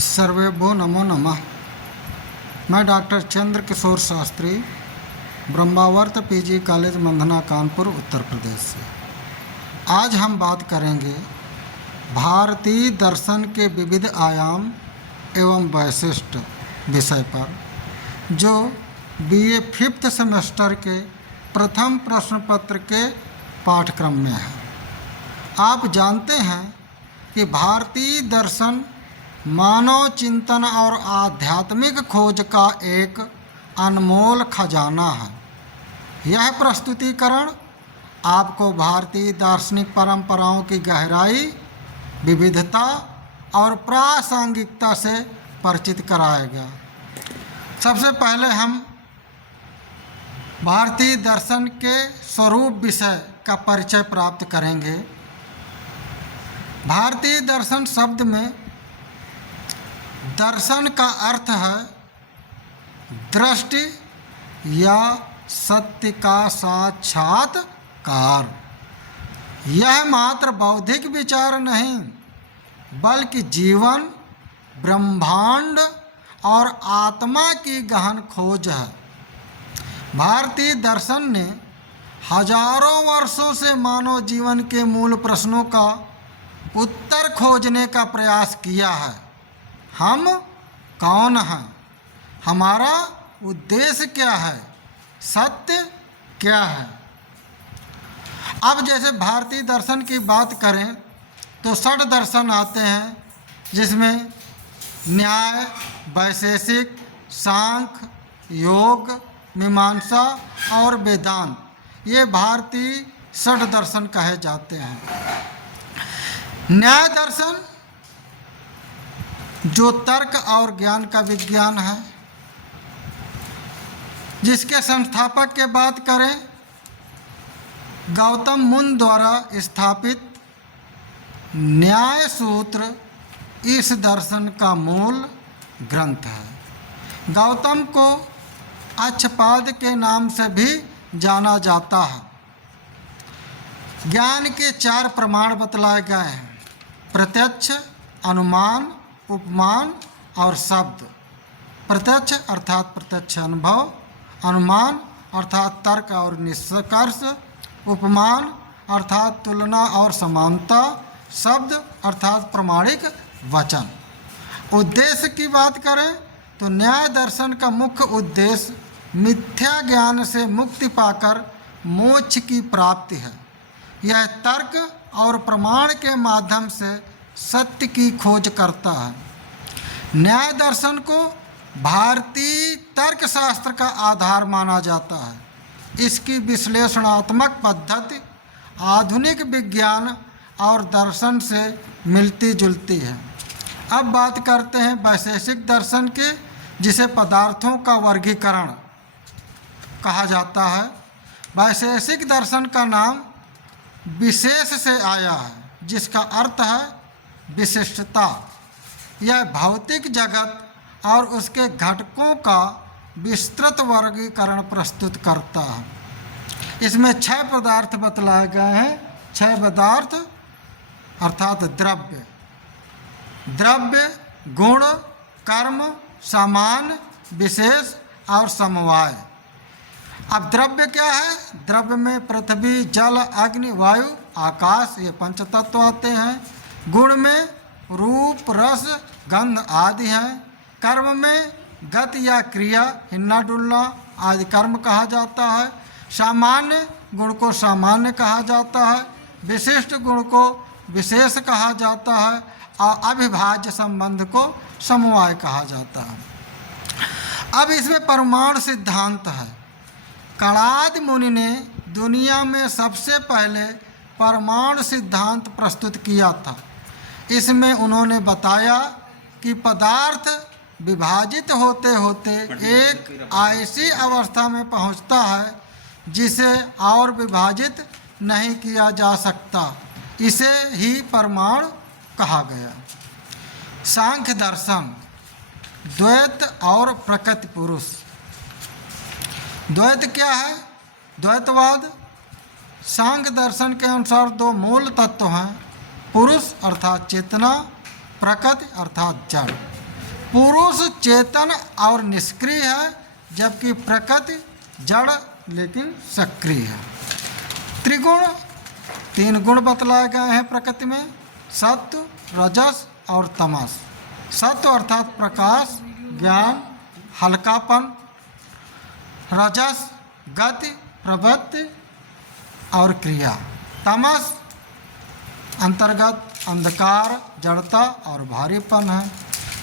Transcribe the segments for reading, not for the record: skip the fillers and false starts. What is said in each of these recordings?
सर्वेभ्यो नमो नमः। मैं डॉक्टर चंद्र किशोर Shastri, Brahmavarta PG college Mandhana, Kanpur, Uttar Pradesh से। आज हम बात करेंगे भारतीय दर्शन के विविध आयाम एवं वैशिष्ट विषय पर, जो बीए 5th सेमेस्टर के प्रथम प्रश्न पत्र के पाठ्यक्रम में है। आप जानते हैं कि भारतीय दर्शन मानव चिंतन और आध्यात्मिक खोज का एक अनमोल खजाना है। यह प्रस्तुतिकरण आपको भारतीय दार्शनिक परंपराओं की गहराई, विविधता और प्रासंगिकता से परिचित कराएगा। सबसे पहले हम भारतीय दर्शन के स्वरूप विषय का परिचय प्राप्त करेंगे। भारतीय दर्शन शब्द में दर्शन का अर्थ है दृष्टि या सत्य का साक्षात्कार। यह मात्र बौद्धिक विचार नहीं, बल्कि जीवन, ब्रह्मांड और आत्मा की गहन खोज है। भारतीय दर्शन ने हजारों वर्षों से मानव जीवन के मूल प्रश्नों का उत्तर खोजने का प्रयास किया है। हम कौन हैं? हमारा उद्देश्य क्या है? सत्य क्या है? अब जैसे भारतीय दर्शन की बात करें तो 6 दर्शन आते हैं, जिसमें न्याय, वैशेषिक, सांख्य, योग, मीमांसा और वेदांत। ये भारतीय 6 दर्शन कहे जाते हैं। न्याय दर्शन, जो तर्क और ज्ञान का विज्ञान है, जिसके संस्थापक की बात करें, गौतम मुनि द्वारा स्थापित न्याय सूत्र इस दर्शन का मूल ग्रंथ है। गौतम को अच्छपाद के नाम से भी जाना जाता है। ज्ञान के 4 प्रमाण बतलाए गए हैं: प्रत्यक्ष, अनुमान, उपमान और शब्द। प्रत्यक्ष अर्थात प्रत्यक्ष अनुभव, अनुमान अर्थात तर्क और निष्कर्ष, उपमान अर्थात तुलना और समानता, शब्द अर्थात प्रमाणिक वचन। उद्देश्य की बात करें तो न्याय दर्शन का मुख्य उद्देश्य मिथ्या ज्ञान से मुक्ति पाकर मोक्ष की प्राप्ति है। यह तर्क और प्रमाण के माध्यम से सत्य की खोज करता है। न्याय दर्शन को भारतीय तर्कशास्त्र का आधार माना जाता है। इसकी विश्लेषणात्मक पद्धति आधुनिक विज्ञान और दर्शन से मिलती जुलती है। अब बात करते हैं वैशेषिक दर्शन के, जिसे पदार्थों का वर्गीकरण कहा जाता है। वैशेषिक दर्शन का नाम विशेष से आया है, जिसका अर्थ है विशिष्टता। यह भौतिक जगत और उसके घटकों का विस्तृत वर्गीकरण प्रस्तुत करता है। इसमें 6 पदार्थ बतलाए गए हैं। 6 पदार्थ अर्थात द्रव्य, गुण, कर्म, सामान्य, विशेष और समवाय। अब द्रव्य क्या है? द्रव्य में पृथ्वी, जल, अग्नि, वायु, आकाश, ये 5 तत्व आते हैं। गुण में रूप, रस, गंध आदि हैं। कर्म में गति या क्रिया, हिलना डुलना आदि कर्म कहा जाता है। सामान्य गुण को सामान्य कहा जाता है। विशिष्ट गुण को विशेष कहा जाता है और अविभाज्य संबंध को समवाय कहा जाता है। अब इसमें परमाणु सिद्धांत है। कणाद मुनि ने दुनिया में सबसे पहले परमाणु सिद्धांत प्रस्तुत किया था। इसमें उन्होंने बताया कि पदार्थ विभाजित होते होते एक ऐसी अवस्था में पहुंचता है जिसे और विभाजित नहीं किया जा सकता। इसे ही परमाणु कहा गया। सांख्य दर्शन, द्वैत और प्रकृति पुरुष। द्वैत क्या है? द्वैतवाद। सांख्य दर्शन के अनुसार 2 मूल तत्व हैं: पुरुष अर्थात चेतना, प्रकृति अर्थात जड़। पुरुष चेतन और निष्क्रिय है, जबकि प्रकृति जड़ लेकिन सक्रिय है। त्रिगुण, 3 गुण बतलाए गए हैं प्रकृति में, सत्व, रजस और तमस। सत्व अर्थात प्रकाश, ज्ञान, हल्कापन, रजस गति, प्रवृत्ति और क्रिया, तमस अंतर्गत अंधकार, जड़ता और भारीपन है।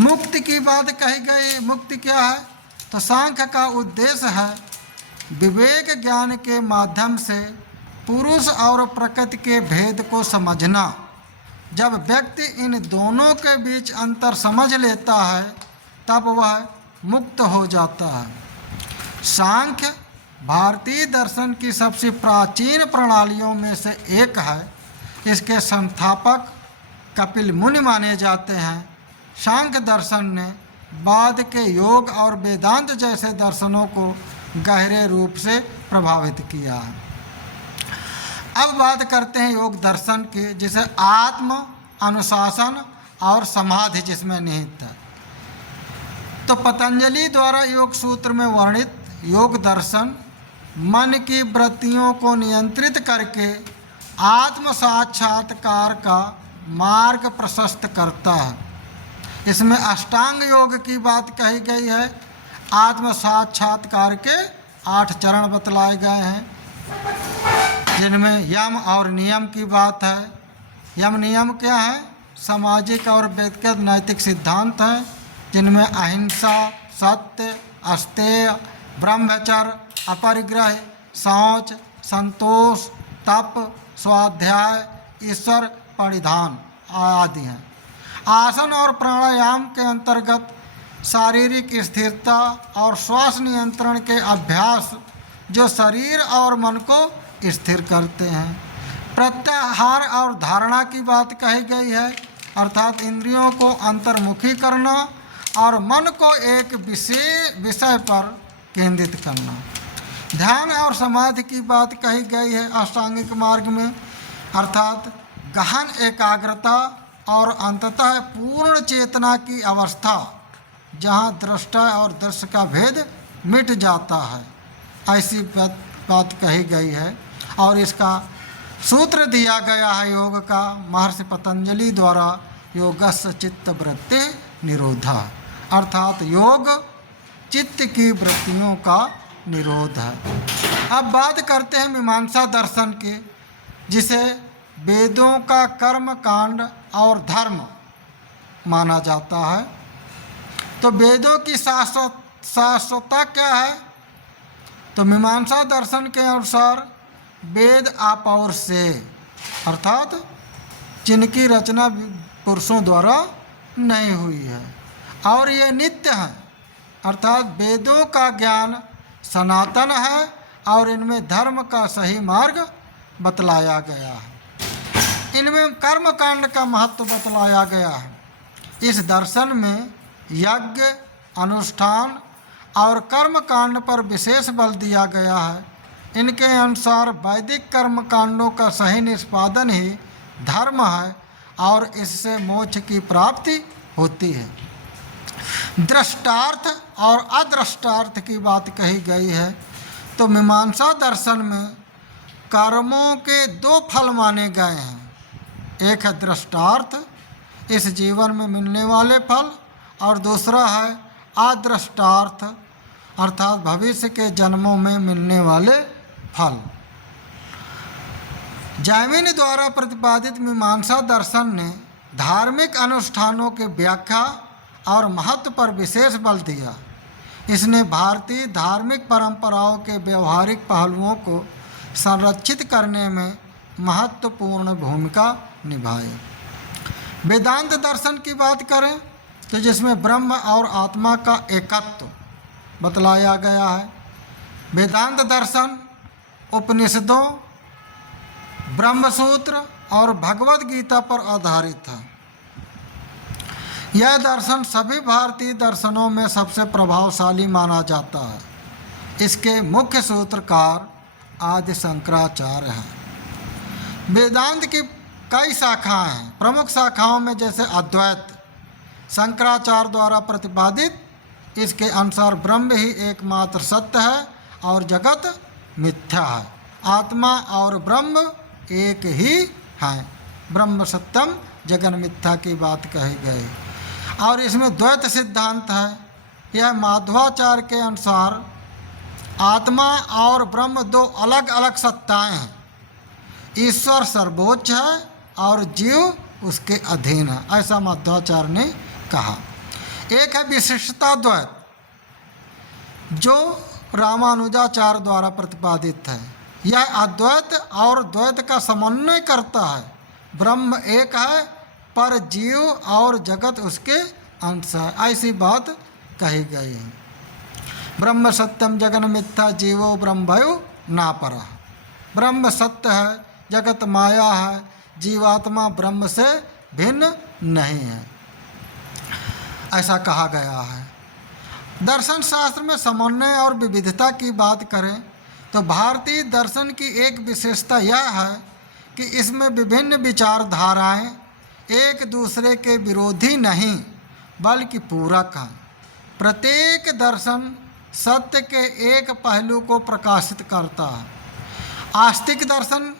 मुक्ति की बात कही गई। मुक्ति क्या है? तो सांख्य का उद्देश्य है विवेक ज्ञान के माध्यम से पुरुष और प्रकृति के भेद को समझना। जब व्यक्ति इन दोनों के बीच अंतर समझ लेता है तब वह मुक्त हो जाता है। सांख्य भारतीय दर्शन की सबसे प्राचीन प्रणालियों में से एक है। इसके संस्थापक कपिल मुनि माने जाते हैं। सांख्य दर्शन ने बाद के योग और वेदांत जैसे दर्शनों को गहरे रूप से प्रभावित किया है। अब बात करते हैं योग दर्शन की, जिसे आत्म, अनुशासन और समाधि जिसमें निहित है। तो पतंजलि द्वारा योग सूत्र में वर्णित योग दर्शन मन की वृत्तियों को नियंत्रित करके आत्म साक्षात्कार का मार्ग प्रशस्त करता है। इसमें अष्टांग योग की बात कही गई है। आत्म साक्षात्कार के 8 चरण बतलाए गए हैं, जिनमें यम और नियम की बात है। यम नियम क्या है? सामाजिक और व्यक्तिगत नैतिक सिद्धांत हैं, जिनमें अहिंसा, सत्य, अस्तेय, ब्रह्मचर्य, अपरिग्रह, शौच, संतोष, तप, स्वाध्याय, ईश्वर परिधान आदि हैं। आसन और प्राणायाम के अंतर्गत शारीरिक स्थिरता और श्वास नियंत्रण के अभ्यास जो शरीर और मन को स्थिर करते हैं। प्रत्याहार और धारणा की बात कही गई है, अर्थात इंद्रियों को अंतर्मुखी करना और मन को एक विषय पर केंद्रित करना। ध्यान और समाधि की बात कही गई है अष्टांगिक मार्ग में, अर्थात गहन एकाग्रता और अंततः पूर्ण चेतना की अवस्था, जहाँ दृष्टा और दृश्य का भेद मिट जाता है, ऐसी बात कही गई है। और इसका सूत्र दिया गया है योग का महर्षि पतंजलि द्वारा, योगस्य चित्त वृत्ति निरोधा, अर्थात योग चित्त की वृत्तियों का निरोध है। अब बात करते हैं मीमांसा दर्शन की, जिसे वेदों का कर्म कांड और धर्म माना जाता है। तो वेदों की शाश्वतता क्या है? तो मीमांसा दर्शन के अनुसार वेद अपौर से, अर्थात जिनकी रचना पुरुषों द्वारा नहीं हुई है और ये नित्य है, अर्थात वेदों का ज्ञान सनातन है और इनमें धर्म का सही मार्ग बतलाया गया है। इनमें कर्म कांड का महत्व बतलाया गया है। इस दर्शन में यज्ञ, अनुष्ठान और कर्म कांड पर विशेष बल दिया गया है। इनके अनुसार वैदिक कर्म कांडों का सही निष्पादन ही धर्म है और इससे मोक्ष की प्राप्ति होती है। दृष्टार्थ और अदृष्टार्थ की बात कही गई है। तो मीमांसा दर्शन में कर्मों के 2 फल माने गए हैं। एक है दृष्टार्थ, इस जीवन में मिलने वाले फल, और दूसरा है अदृष्टार्थ, अर्थात भविष्य के जन्मों में मिलने वाले फल। जैमिनि द्वारा प्रतिपादित मीमांसा दर्शन ने धार्मिक अनुष्ठानों के व्याख्या और महत्व पर विशेष बल दिया। इसने भारतीय धार्मिक परंपराओं के व्यवहारिक पहलुओं को संरक्षित करने में महत्वपूर्ण भूमिका निभाई। वेदांत दर्शन की बात करें तो जिसमें ब्रह्म और आत्मा का एकत्व बतलाया गया है। वेदांत दर्शन उपनिषदों, ब्रह्मसूत्र और भगवद गीता पर आधारित है। यह दर्शन सभी भारतीय दर्शनों में सबसे प्रभावशाली माना जाता है। इसके मुख्य सूत्रकार आदि शंकराचार्य हैं। वेदांत की कई शाखाएं हैं। प्रमुख शाखाओं में जैसे अद्वैत, शंकराचार्य द्वारा प्रतिपादित इसके अनुसार ब्रह्म ही एकमात्र सत्य है और जगत मिथ्या है। आत्मा और ब्रह्म एक ही है। ब्रह्म सत्यम जगन मिथ्या की बात कही गई। और इसमें द्वैत सिद्धांत है। यह माध्वाचार्य के अनुसार आत्मा और ब्रह्म दो अलग अलग सत्ताएं हैं। ईश्वर सर्वोच्च है और जीव उसके अधीन है, ऐसा माध्वाचार्य ने कहा। एक है विशिष्टता द्वैत, जो रामानुजाचार्य द्वारा प्रतिपादित है। यह अद्वैत और द्वैत का समन्वय करता है। ब्रह्म एक है पर जीव और जगत उसके अंश है, ऐसी बात कही गई है। ब्रह्म सत्यम जगन मिथ्या जीवो ब्रह्मभयो नापरा। ब्रह्म सत्य है, जगत माया है, जीवात्मा ब्रह्म से भिन्न नहीं है, ऐसा कहा गया है। दर्शन शास्त्र में समन्वय और विविधता की बात करें तो भारतीय दर्शन की एक विशेषता यह है कि इसमें विभिन्न विचारधाराएं एक दूसरे के विरोधी नहीं बल्कि पूरक हैं। प्रत्येक दर्शन सत्य के एक पहलू को प्रकाशित करता है। आस्तिक दर्शन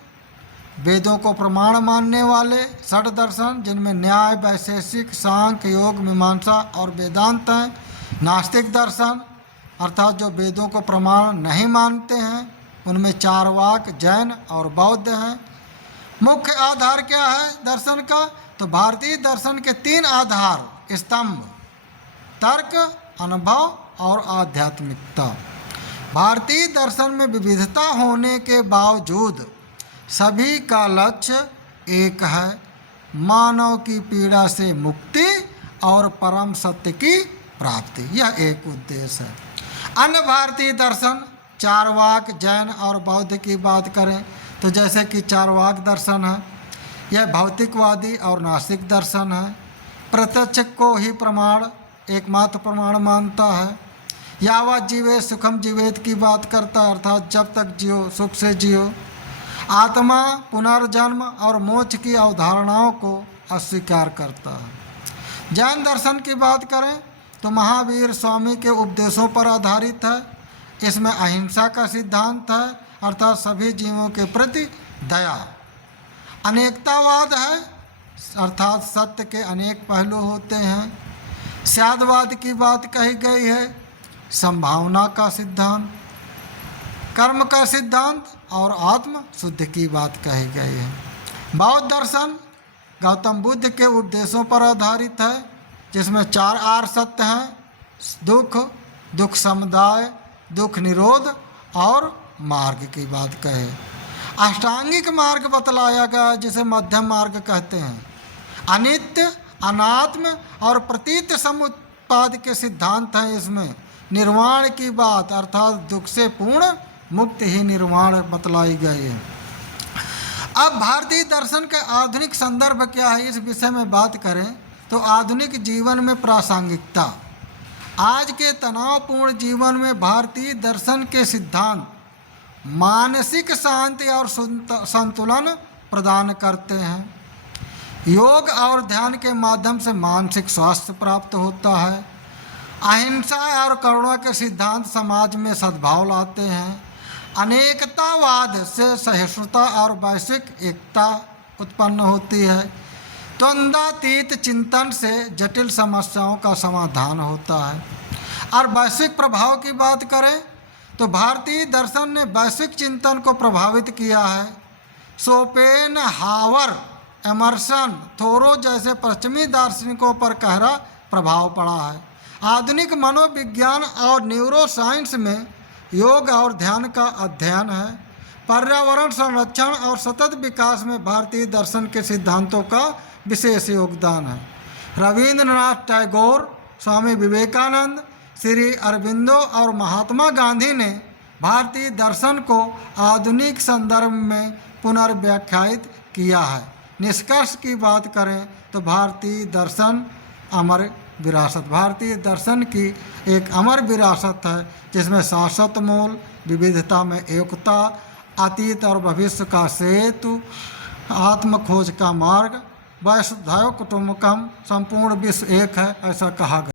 वेदों को प्रमाण मानने वाले, षड दर्शन जिनमें न्याय, वैशेषिक, सांख्य, योग, मीमांसा और वेदांत हैं। नास्तिक दर्शन अर्थात जो वेदों को प्रमाण नहीं मानते हैं, उनमें चारवाक, जैन और बौद्ध हैं। मुख्य आधार क्या है दर्शन का? तो भारतीय दर्शन के तीन आधार स्तंभ तर्क, अनुभव और आध्यात्मिकता। भारतीय दर्शन में विविधता होने के बावजूद सभी का लक्ष्य एक है, मानव की पीड़ा से मुक्ति और परम सत्य की प्राप्ति। यह एक उद्देश्य है। अन्य भारतीय दर्शन चारवाक, जैन और बौद्ध की बात करें तो जैसे कि चारवाक दर्शन है, यह भौतिकवादी और नास्तिक दर्शन है। प्रत्यक्ष को ही प्रमाण एकमात्र प्रमाण मानता है। यावत जीवे सुखम जीवेत की बात करता है, अर्थात जब तक जियो सुख से जियो। आत्मा, पुनर्जन्म और मोक्ष की अवधारणाओं को अस्वीकार करता है। जैन दर्शन की बात करें तो महावीर स्वामी के उपदेशों पर आधारित है। इसमें अहिंसा का सिद्धांत है, अर्थात सभी जीवों के प्रति दया। अनेकतावाद है, अर्थात सत्य के अनेक पहलू होते हैं। स्यादवाद की बात कही गई है, संभावना का सिद्धांत, कर्म का सिद्धांत और आत्म शुद्ध की बात कही गई है। बौद्ध दर्शन गौतम बुद्ध के उपदेशों पर आधारित है, जिसमें चार आर सत्य हैं: दुख, दुख समुदाय, दुख निरोध और मार्ग की बात कहे। अष्टांगिक मार्ग बतलाया गया जिसे मध्यम मार्ग कहते हैं। अनित्य, अनात्म और प्रतीत समुत्पाद के सिद्धांत हैं। इसमें निर्वाण की बात अर्थात दुख से पूर्ण मुक्त ही निर्वाण बतलाई गई है। अब भारतीय दर्शन का आधुनिक संदर्भ क्या है, इस विषय में बात करें तो आधुनिक जीवन में प्रासंगिकता। आज के तनावपूर्ण जीवन में भारतीय दर्शन के सिद्धांत मानसिक शांति और संतुलन प्रदान करते हैं। योग और ध्यान के माध्यम से मानसिक स्वास्थ्य प्राप्त होता है। अहिंसा और करुणा के सिद्धांत समाज में सद्भाव लाते हैं। अनेकतावाद से सहिष्णुता और वैश्विक एकता उत्पन्न होती है। द्वंद्वातीत चिंतन से जटिल समस्याओं का समाधान होता है। और वैश्विक प्रभाव की बात करें तो भारतीय दर्शन ने वैश्विक चिंतन को प्रभावित किया है। शोपेनहावर, एमर्सन, थोरो जैसे पश्चिमी दार्शनिकों पर गहरा प्रभाव पड़ा है। आधुनिक मनोविज्ञान और न्यूरोसाइंस में योग और ध्यान का अध्ययन है। पर्यावरण संरक्षण और सतत विकास में भारतीय दर्शन के सिद्धांतों का विशेष योगदान है। रविंद्रनाथ टैगोर, स्वामी विवेकानंद, श्री अरबिंदो और महात्मा गांधी ने भारतीय दर्शन को आधुनिक संदर्भ में पुनर्व्याख्यायित किया है। निष्कर्ष की बात करें तो भारतीय दर्शन अमर विरासत, भारतीय दर्शन की एक अमर विरासत है जिसमें शाश्वत मूल, विविधता में एकता, अतीत और भविष्य का सेतु, आत्म खोज का मार्ग, वसुधैव कुटुम्बकम, संपूर्ण विश्व एक है, ऐसा कहा गया।